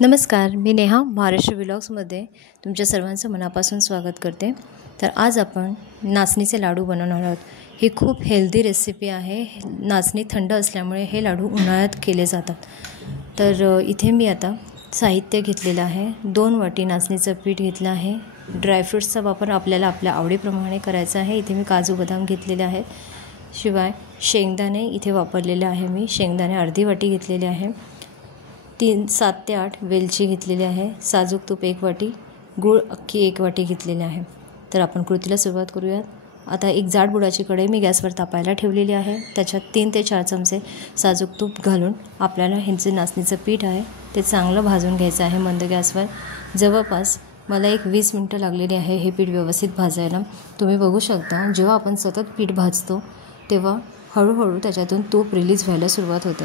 नमस्कार, मी नेहा महाराष्ट्र व्लॉग्समध्ये तुमच्या सर्वांचं मनापासून स्वागत करते। तर आज आपण नाचणीचे लाडू बनवणार आहोत। ही खूप हेल्दी रेसिपी आहे। नाचणी थंड असल्यामुळे हे लाडू उन्हाळ्यात केले जातात। तर इथे मी आता साहित्य घेतलेलं आहे। 2 वाटी नाचणीचं पीठ घेतलं आहे। ड्रायफ्रूट्सचा वापर आपल्याला आपल्या आवडीप्रमाणे करायचा आहे। इथे मी काजू बदाम घेतलेले आहेत। शिवाय शेंगदाणे इथे वापरलेले आहे। मी शेंगदाणे अर्धी वाटी घेतलेले आहे। 7 ते 8 वेलची घेतलेली आहे। साजूक तूप 1 वाटी, गूळ अख्खी 1 वाटी घेतलेली आहे। तर आपण कृतीला सुरुवात करूयात। आता एक जाड बुडाची कढई मी गॅसवर तापायला ठेवलेली आहे। त्याच्यात 3 ते 4 चमचे साजूक तूप घालून आपल्याला हे जे नाचणीचं पीठ आहे ते चांगलं भाजून घ्यायचं आहे मंद गॅसवर। जवळपास मला एक 20 मिनिटं लागलेली आहे हे पीठ व्यवस्थित भाजायला। तुम्ही बघू शकता, जेव्हा आपण सतत पीठ भाजतो तेव्हा हळूहळू त्याच्यातून तूप रिलीज व्हायला सुरुवात होते।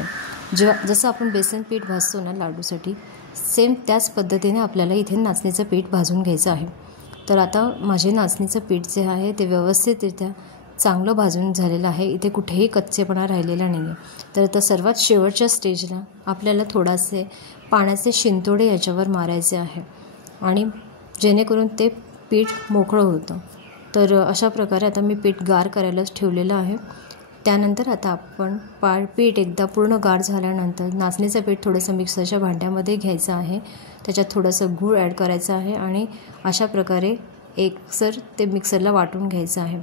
जसं आपण बेसन पीठ भाजतो ना लाडूसाठी, सेम त्याच पद्धतीने आपल्याला इथे नाचणीचं पीठ भाजून घ्यायचं आहे। तर आता माझे नाचणीचं पीठ जे आहे ते व्यवस्थितरित्या चांगलं भाजून झालेलं आहे। इथे कुठेही कच्चेपणा राहिलेला नाही आहे। तर आता सर्वात शेवटच्या स्टेजला आपल्याला थोडासे पाण्याचे शिंतोडे याच्यावर मारायचे आहे आणि जेणेकरून ते पीठ मोकळं होतं। तर अशा प्रकारे आता मी पीठ गार करायलाच ठेवलेलं आहे। त्यानंतर आता आपण पीठ एकदा पूर्ण गार झाल्यानंतर नाचणीचं पीठ थोडंसं मिक्सरच्या भांड्यामध्ये घ्यायचं आहे। त्याच्यात थोडंसं गूळ ॲड करायचं आहे आणि अशा प्रकारे एकसर ते मिक्सरला वाटून घ्यायचं आहे।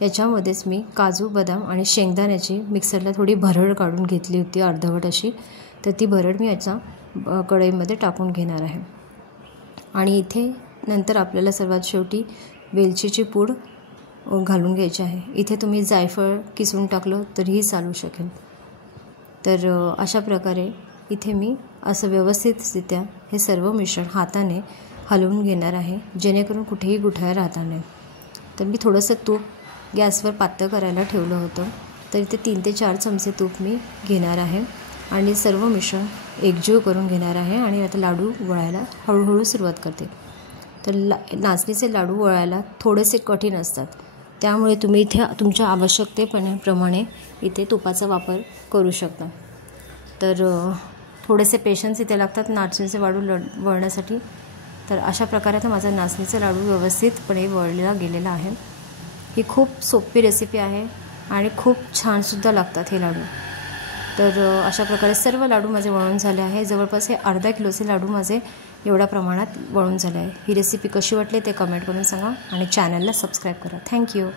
याच्यामध्येच मी काजू बदाम आणि शेंगदाण्याची मिक्सरला थोडी भरड काढून घेतली होती अर्धवट अशी। तर ती भरड मी याचा कढईमध्ये टाकून घेणार आहे। आणि इथे नंतर आपल्याला सर्वात शेवटी वेलचीची पूड घालून घ्यायची आहे। इथे तुम्ही जायफळ किसून टाकलं तरीही चालू शकेल। तर अशा प्रकारे इथे मी असं व्यवस्थितरित्या हे सर्व मिश्रण हाताने हलवून घेणार आहे, जेणेकरून कुठेही गुठळ्या राहणार नाही। तर मी थोडंसं तूप गॅसवर पातळ करायला ठेवलं होतं। तर इथे 3 ते 4 चमचे तूप मी घेणार आहे आणि सर्व मिश्रण एकजीव करून घेणार आहे आणि आता लाडू वळायला हळूहळू सुरुवात करते। तर नाचणीचे लाडू वळायला थोडेसे कठीण असतात, त्यामुळे तुम्ही इथे तुमच्या आवश्यकतेप्रमाणे इथे तुपाचा वापर करू शकता। तर थोडेसे पेशन्स इथे लागतात नाचणीचे लाडू वळण्यासाठी। तर अशा प्रकारे आता माझा नाचणीचा लाडू व्यवस्थितपणे वळला गेलेला आहे। ही खूप सोपी रेसिपी आहे आणि खूप छानसुद्धा लागतात हे लाडू। तर अशा प्रकारे सर्व लाडू माझे वळून झाले आहे। जवळपास हे अर्धा किलोचे लाडू माझे एवढ्या प्रमाणात वळून झाले आहे। ही रेसिपी कशी वाटली ते कमेंट करून सांगा आणि चॅनलला सबस्क्राईब करा। थँक्यू।